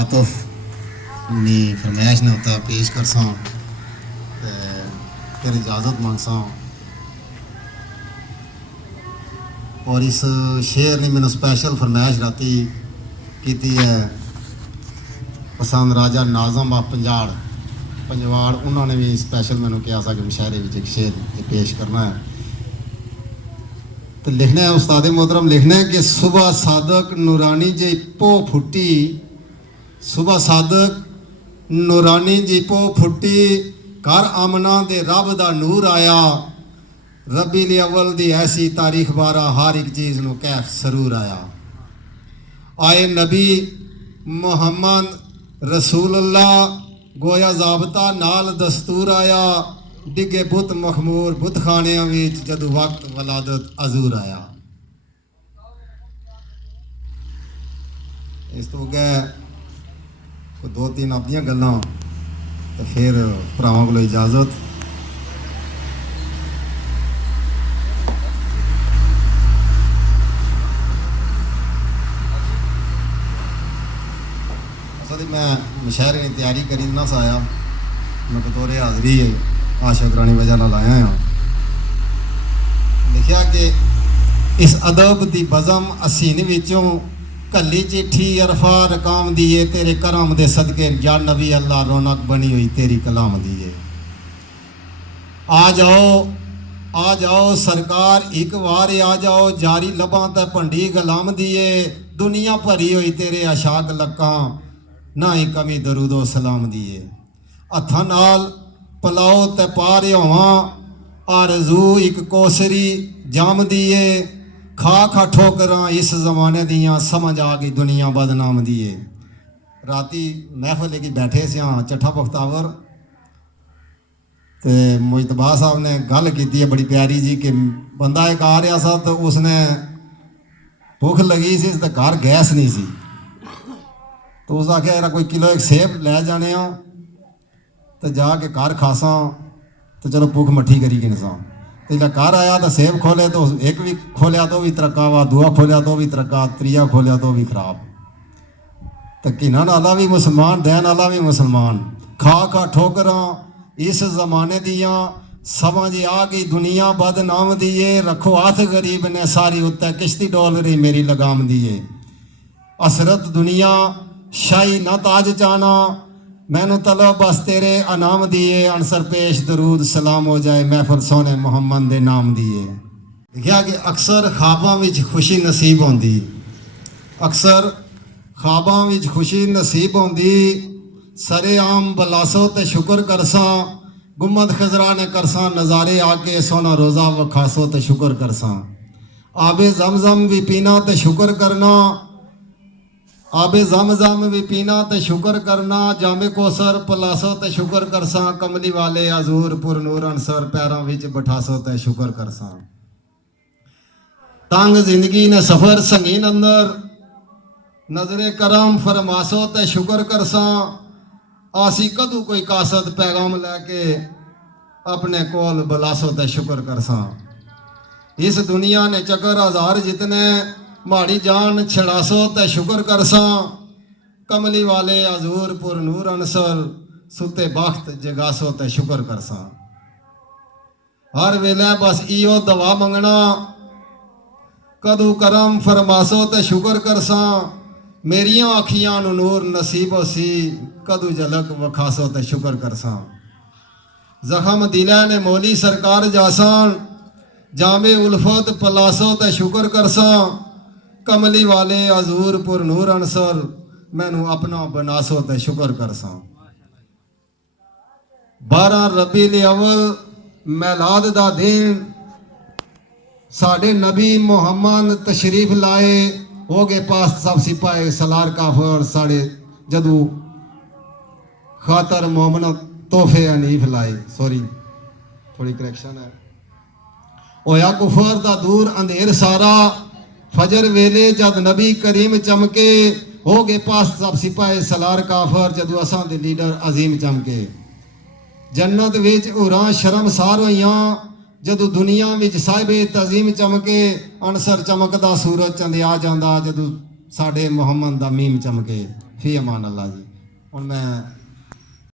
आतफ नी फरमाइश ने होता पेश कर सा फिर इजाज़त मांग सा। और इस शेर ने मैंने स्पैशल फरमाइश राती की है पसंद राजा नाजम आ पंजवाड़ उन्होंने भी स्पैशल मैंने कहा सा कि मुशायरे में एक शेर पेश करना है। तो लिखना है उस्ताद मोहतरम लिखना है कि सुबह सादक नूरानी जी पो फुटी, सुबह सादक नूरानी जी पो फुटी, घर आमना दे रब दा नूर आया, रबील अव्वल दी ऐसी तारीख बारा हर एक चीज़ नूं कैफ सरूर आया। आए नबी मुहम्मद रसूलुल्लाह गोया ज़ाबता नाल दस्तूर आया, डिगे बुत मखमूर बुत खानियां विच जदू वक्त वलादत अजूर आया। इस तो गए दो तीन अपनियां गल्लां तो फिर भरावां कोलों इजाजत। असल मैं मुशायरे की तैयारी करी ना साया, मैं बतौर हाज़री आशकरानी वजह नाल आया हाँ। लिखा कि इस अदब दी बज़म असीन विचों कली चिट्ठी अरफा रकाम दिए, तेरे करम दे सदके या नबी अल्लाह रौनक बनी हुई तेरी कलाम दिए। आ जाओ सरकार एक बार आ जाओ, जारी लबां ते भंडी गलाम दिए, दुनिया भरी हुई तेरे अशाक लक्कां ना ही कमी दरूदो सलाम दिए। हत्थां नाल पलाओ ते पार होवां, आरज़ू एक कोसरी जाम दिए, खा ठोकरां इस ज़माने दियां समझ आ गई दुनिया बदनाम दिए। राती महफिल लेके बैठे से चट्ठा पख्तावर तो मुजतबा साहब ने गल की है बड़ी प्यारी जी कि बंदा एक आ रहा सा तो उसने भुख लगी सी तो घर गैस नहीं सी, तो उस आख्या यार कोई किलो एक सेब लै जाने तो जाके घर खासा तो चलो भुख मट्ठी करी गिनसा। तो जब घर आया तो सेब खोले तो एक भी खोलिया तो भी तरक्का वा, दूआ खोलिया तो भी तरक्का, त्रिया खोलिया तो भी खराब। तो किन्हन आला भी मुसलमान दैन आला भी मुसलमान, खा ठोकरां इस जमाने दियां समझ आ गई दुनिया बदनाम दिए, रखो हाथ गरीब ने सारी उत्ते किश्ती डोल रही मेरी लगाम दिए। असरत दुनिया शाही न ताज जाना, मैनू तलो बस तेरे अनाम दिए, अनसर पेश दरूद सलाम हो जाए महफिल सोने मुहम्मद दे नाम दिए। लिखा कि अक्सर ख्वाबां विच खुशी नसीब होंदी, अक्सर ख्वाबां विच खुशी नसीब होंदी, सरे आम बलासो ते शुक्र करसा, गुम्मद खजरा ने करसा नज़ारे आके सोना रोज़ा वखासो ते शुक्र करसा। आबे जमजम भी पीना ते शुक्र करना, आबे जमजम भी पीना ते शुक्र करना, जामे कोसर पलासो ते शुक्र करसा, कमली वाले अजूर पुर नूर अनसर पैरों विच बिठासो ते शुक्र करसा। तंग जिंदगी ने सफर संगीन अंदर, नजरे करम फरमासो ते शुक्र करसा, आसी कदू कोई कासद पैगाम लैके अपने कोल बलासो ते शुक्र करसा। इस दुनिया ने चक्कर हजार जितने, माड़ी जान छड़ासो ते शुक्र करसा, कमली वाले अजूर पुर नूर अनसर सुते बख्त जगासो ते शुक्र करसा। हर वेले बस इो दवा मंगना, कदू करम फरमासो ते शुक्र करसा, मेरियां अखियां नू नूर नसीबो सी, कदू झलक वखासो ते शुक्र करसा। जख्म दिला ने मोली सरकार जासान, जामे उल्फत पलासो ते शुक्र करसा, कमली वाले अजूर पुर नूर अनसर मैनू अपना बनासो ते शुक्र करसा। 12 रबील अव्वल मैलाद दा दिन, साडे नबी मुहम्मद तशरीफ लाए, हो गए पास सब सिपाही सलार काफर साढ़े जदू खातर मोमन तोहफे अनीफ लाए, सॉरी थोड़ी करैक्शन है। होया कुफर दा दूर अंधेर सारा, फजर वेले जद नबी करीम चमके, हो गए पास सब सिपाही सलार काफर जदू असां दे लीडर अजीम चमके। जन्नत विच उरां शर्मसार होइयां, जदू दुनिया विच साहिबे तजीम चमके, अनसर चमकदा सूरज चंदिया जांदा जदू साडे मुहम्मद दा मीम चमके। ਫੀ ਅਮਾਨ ਅੱਲਾ ਜੀ। ਹੁਣ ਮੈਂ